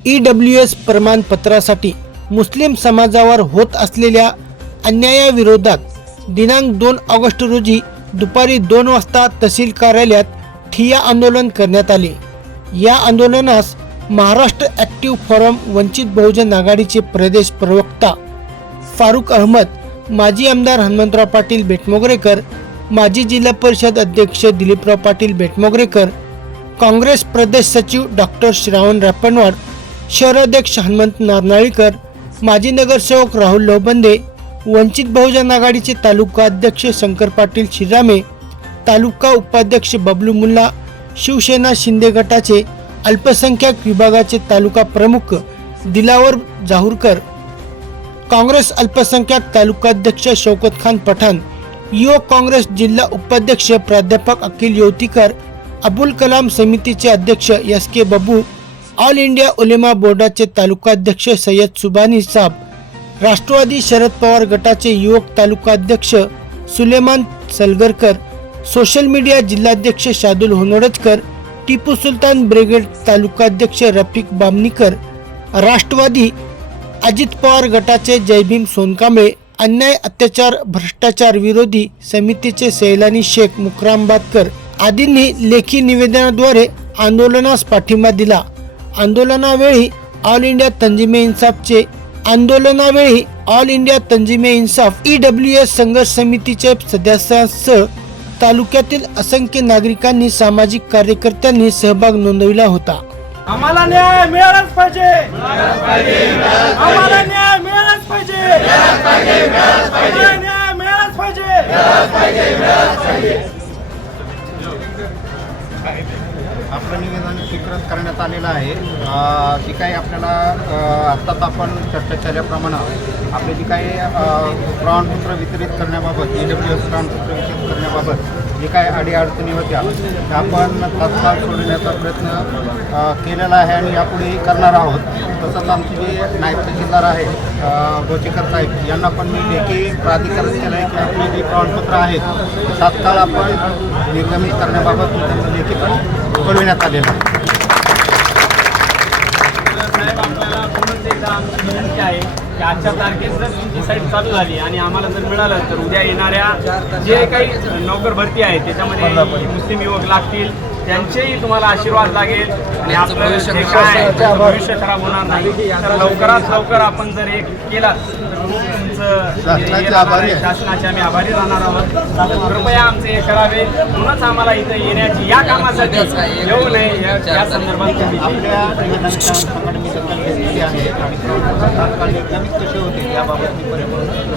E W S प्रमाणपत्रासाठी मुस्लिम समाजावर होत असलेल्या अन्यायाविरोधात दिनांक दोन ऑगस्ट रोजी दुपारी दोन वाजता तहसील कार्यालयात ठिया आंदोलन करण्यात आले. या आंदोलनास महाराष्ट्र ॲक्टिव्ह फोरम वंचित बहुजन आघाडीचे प्रदेश प्रवक्ता फारुक अहमद माजी आमदार हनुमंतराव पाटील बेटमोगरेकर माजी जिल्हा परिषद अध्यक्ष दिलीपराव पाटील बेटमोगरेकर काँग्रेस प्रदेश सचिव डॉक्टर श्रावण रापणवाड शहराध्यक्ष हनुमंत नारनाळीकर माजी नगरसेवक राहुल लोबंदे वंचित बहुजन आघाडीचे तालुका अध्यक्ष शंकर पाटील शिरामे तालुका उपाध्यक्ष बबलू मुल्ला शिवसेना शिंदे गटाचे अल्पसंख्याक विभागाचे तालुका प्रमुख दिलावर जाहूरकर काँग्रेस अल्पसंख्याक तालुकाध्यक्ष शौकत खान पठाण युवक काँग्रेस जिल्हा उपाध्यक्ष प्राध्यापक अखिल योतीकर अबुल कलाम समितीचे अध्यक्ष एस के बबू ऑल इंडिया उलेमा बोर्डाचे तालुकाध्यक्ष सय्यद सुबानी साब राष्ट्रवादी शरद पवार गटाचे युवक तालुकाध्यक्ष सुलेमान सलगरकर सोशल मीडिया जिल्हाध्यक्ष शादुल होनोडजकर टिपू सुलतान ब्रिगेड तालुकाध्यक्ष रफिक बामणीकर राष्ट्रवादी अजित पवार गटाचे जयभीम सोनकांबळे अन्याय अत्याचार भ्रष्टाचार विरोधी समितीचे सैलानी शेख मुकरामबादकर आदींनी लेखी निवेदनाद्वारे आंदोलनास पाठिंबा दिला. आंदोलनावेळी ऑल इंडिया तंजिमे इन्साफचे. आंदोलनावेळी All India Tanzime Insaf E W S संघर्ष समितीचे सदस्यांसह तालुक्यातील असंख्य नागरिकांनी सामाजिक कार्यकर्त्यांनी सहभाग नोंदविला होता. आम्हाला न्याय मिळालाच पाहिजे. आम्हाला न्याय मिळालाच पाहिजे. न्याय मिळालाच पाहिजे. आपलं निवेदन स्वीकृत करण्यात आलेलं आहे. जी काही आपल्याला आत्ताच आपण चर्चा केल्याप्रमाणे आपले जी काही प्रमाणपत्र वितरित करण्याबाबत ई डब्ल्यू एस प्रमाणपत्र वितरित करण्याबाबत जे काय अडीअडचणी होत्या त्या आपण तत्काळ सोडवण्याचा प्रयत्न केलेला आहे आणि यापुढेही करणार आहोत. तसंच आमचे जे नायब तहसीलदार आहे अ, गोचेकर साहेब यांना पण मी लेखी प्राधिकरण केलं आहे की आपली जी प्रमाणपत्र आहेत ते तात्काळ आपण निर्गमित करण्याबाबत त्यांना लेखी पण कळविण्यात आलेलं आहे. साहेब आपल्याला पुन्हा एकदा विनंती आहे की आजच्या तारखेत जर तुमची साईट चालू झाली आणि आम्हाला जर मिळालं तर उद्या येणाऱ्या जे काही नोकर भरती आहे त्याच्यामध्ये मुस्लिम युवक लागतील त्यांचेही तुम्हाला आशीर्वाद लागेल. आणि आपलं जे काय भविष्य खराब होणार नाही. तर लवकरात लवकर आपण जर एक केला तर शासनाचे येणार आभारी आहे, आहे. शासनाचे आम्ही आभारी राहणार आहोत. कृपया आमचे हे करावे. म्हणूनच आम्हाला इथं येण्याची या कामासाठी येऊ नये. या- या संदर्भात आहे. आणि तात्काळ कसे होते याबाबत मी परिपूर्ण